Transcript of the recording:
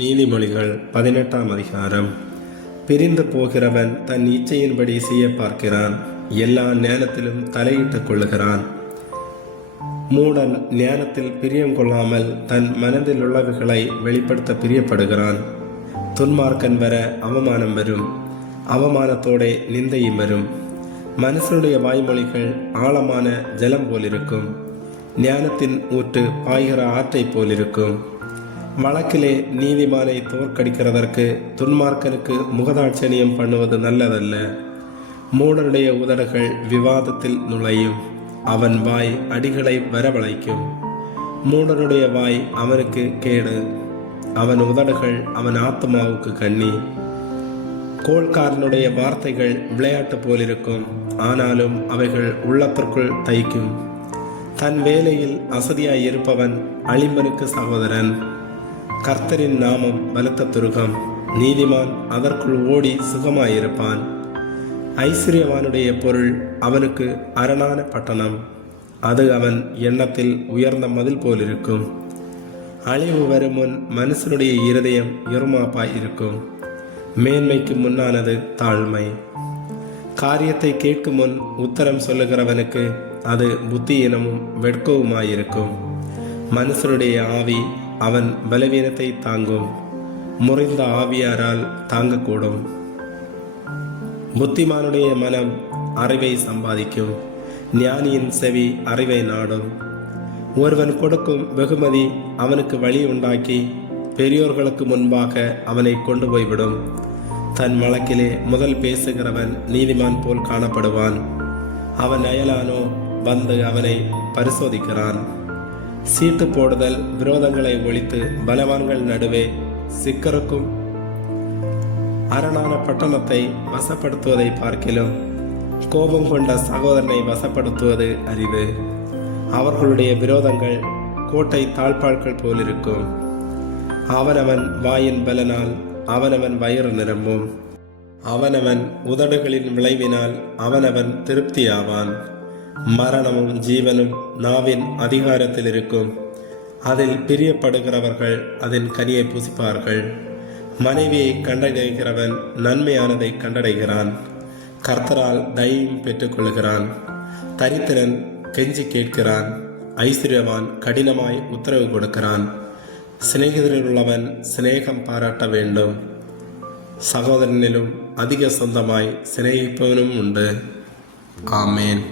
நீதிமொழிகள் 18ஆம் அதிகாரம். பிரிந்து போகிறவன் தன் இச்சையின்படி செய்ய பார்க்கிறான், எல்லா ஞானத்திலும் தலையிட்டுக் கொள்ளுகிறான். மூடன் ஞானத்தில் பிரியம் கொள்ளாமல் தன் மனதில் உள்ளவைகளை வெளிப்படுத்த பிரியப்படுகிறான். துன்மார்க்கன் வர அவமானம் வரும், அவமானத்தோടെ நிந்தையும் வரும். மனுஷனுடைய வாய்மொழிகள் ஆழமான ஜலம் போலிருக்கும், ஞானத்தின் ஊற்று பாய்கிற ஆற்றை போலிருக்கும். வழக்கிலே நீதிமானை தோற்கடிக்கிறதற்கு துன்மார்க்கனுக்கு முகதாட்சணியம் பண்ணுவது நல்லதல்ல. மூடனுடைய உதடுகள் விவாதத்தில் நுழையும், அவன் வாய் அடிகளை வரவழைக்கும். மூடனுடைய வாய் அவனுக்கு கேடு, அவன் உதடுகள் அவன் ஆத்மாவுக்கு கண்ணி. கோள்காரனுடைய வார்த்தைகள் விளையாட்டு போலிருக்கும், ஆனாலும் அவைகள் உள்ளத்திற்குள் தைக்கும். தன் வேலையில் அசதியாய் இருப்பவன் அழிம்பனுக்கு சகோதரன். கர்த்தரின் நாமம் பலத்த துருகம், நீதிமான் அதற்குள் ஓடி சுகமாயிருப்பான். ஐஸ்வர்யவானுடைய பொருள் அவனுக்கு அரணான பட்டணம், அது அவன் எண்ணத்தில் உயர்ந்த மதில் போலிருக்கும். அழிவு வரும் முன் மனுஷனுடைய இருதயம் இருமாப்பாய் இருக்கும், மேன்மைக்கு முன்னானது தாழ்மை. காரியத்தை கேட்கும் முன் உத்தரம் சொல்லுகிறவனுக்கு அது புத்தியினமும் வெட்கவுமாயிருக்கும். மனுஷனுடைய ஆவி அவன் பலவீனத்தை தாங்கும், முறிந்த ஆவியாரால் தாங்கக்கூடும். புத்திமானுடைய மனம் அறிவை சம்பாதிக்கும், ஞானியின் செவி அறிவை நாடும். ஒருவன் கொடுக்கும் வெகுமதி அவனுக்கு வழி உண்டாக்கி பெரியோர்களுக்கு முன்பாக அவனை கொண்டு போய்விடும். தன் வழக்கிலே முதல் பேசுகிறவன் நீதிமான் போல் காணப்படுவான், அவன் அயலானோ வந்து அவனை பரிசோதிக்கிறான். சீட்டு போடுதல் விரோதங்களை ஒழித்து பலவான்கள் நடுவே சிக்கருக்கும். அரணான பட்டணத்தை வசப்படுத்துவதை பார்க்கிலும் கோபம் கொண்ட சகோதரனை வசப்படுத்துவது அரிது. அவர்களுடைய விரோதங்கள் கோட்டை தாழ்பாள்கள் போலிருக்கும். அவனவன் வாயின் பலனால் அவனவன் வயிறு நிரம்பும், அவனவன் உதடுகளின் விளைவினால் அவனவன் திருப்தியாவான். மரணமும் ஜீவனும் நாவின் அதிகாரத்தில் இருக்கும், அதில் பிரியப்படுகிறவர்கள் அதன் கனியை புசிப்பார்கள். மனைவியை கண்டடைகிறவன் நன்மையானதை கண்டடைகிறான், கர்த்தரால் தயவும் பெற்றுக்கொள்கிறான். தரித்திரன் கெஞ்சி கேட்கிறான், ஐஸ்வர்யவான் கடினமாய் உத்தரவு கொடுக்கிறான். சிநேகிதரில் உள்ளவன் சிநேகம் பாராட்ட வேண்டும், சகோதரனிலும் அதிக சொந்தமாய் சிநேகிப்பவனும் உண்டு. ஆமேன்.